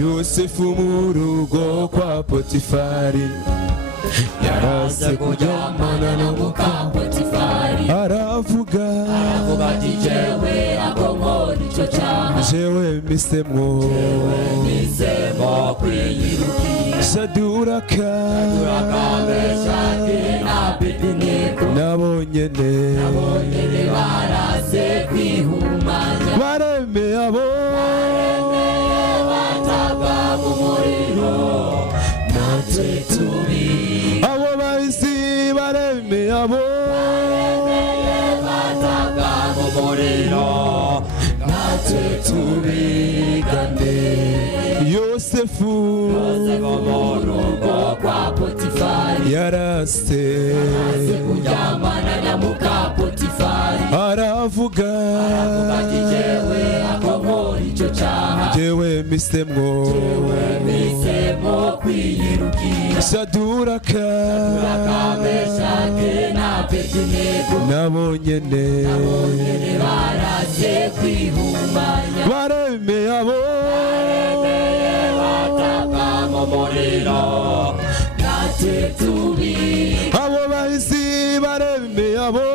Yosefu murugo kwa Potifari yaraze kujyamana na muka Potifari aravuga jewe akomora icyo cyaha jewe mbisemwo kwiyirukira Saduraka Meshaki na Abedinego nabonyene baraze kwihumanya bareme abo abo bahisi bareme abo bataga mu muriro natwe tubigane Yosefu mu rugo kwa Potifari yarase kujyamana na muka Potifari aravuga jewe akomora icyo cyaha jewe mbisemwo kwiyirukira Saduraka Meshaki na Abedinego nabonyene baraze kwihumanya bareme abo bataga mu muriro natwe abo bahisi bareme abo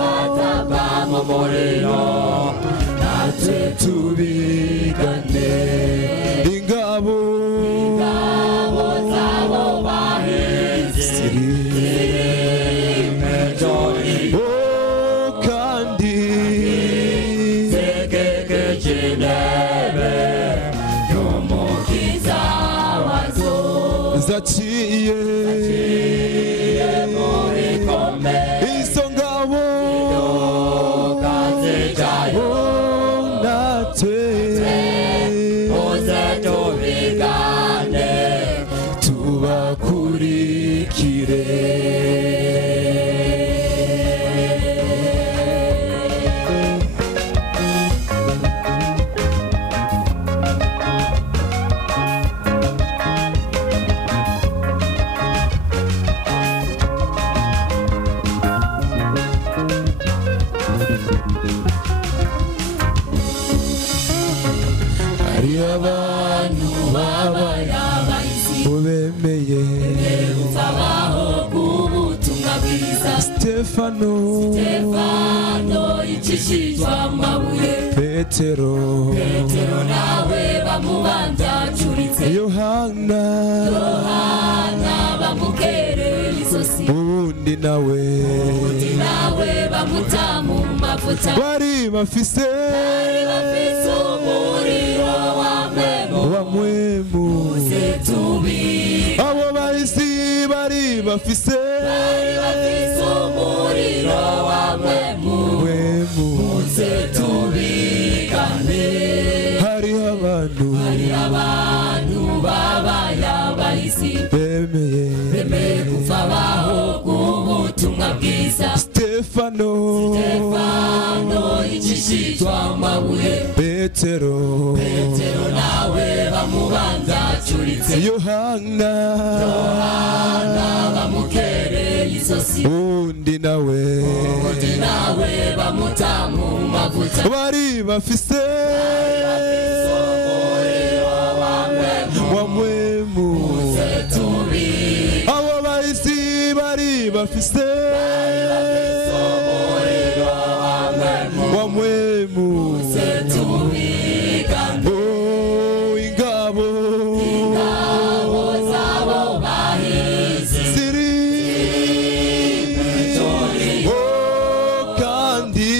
bataga mu muriro natwe tubigane ingabo zabo bahisi kandi zaciye izo ngabo natwe hari abantu b'abayabahizi bemeye utabaho k'ubutumwa bwiza. Stefano yicishijwe amabuye, Petero nawe bamubanza acuritse, Yohana bamukereye izosi, ubundi nawe bamuta mu mavuta. bari bafise umuriro wa mpwemu, muze tubika. abo bahisi bari bafise umuriro wa mpwemu, muze tubikane. hari abantu b'abayabahisi bemeye kuvabaho k'ubutumwa bwiza. Stefano yicishijwe amabuye, Petero nawe bamubanza acuritse, Yohana bamukereye izosi, undi nawe bamuta mu mavuta. bari bafise wa mpwemu, abo bahisi bari bafise wa mpwemu, ingabo zabo bahizi ziri kandi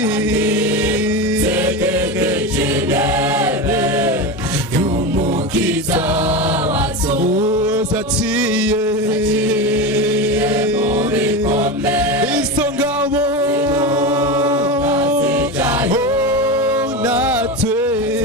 y'umukiza wazo, zaciye mu bikomeye. izo ngabo natwe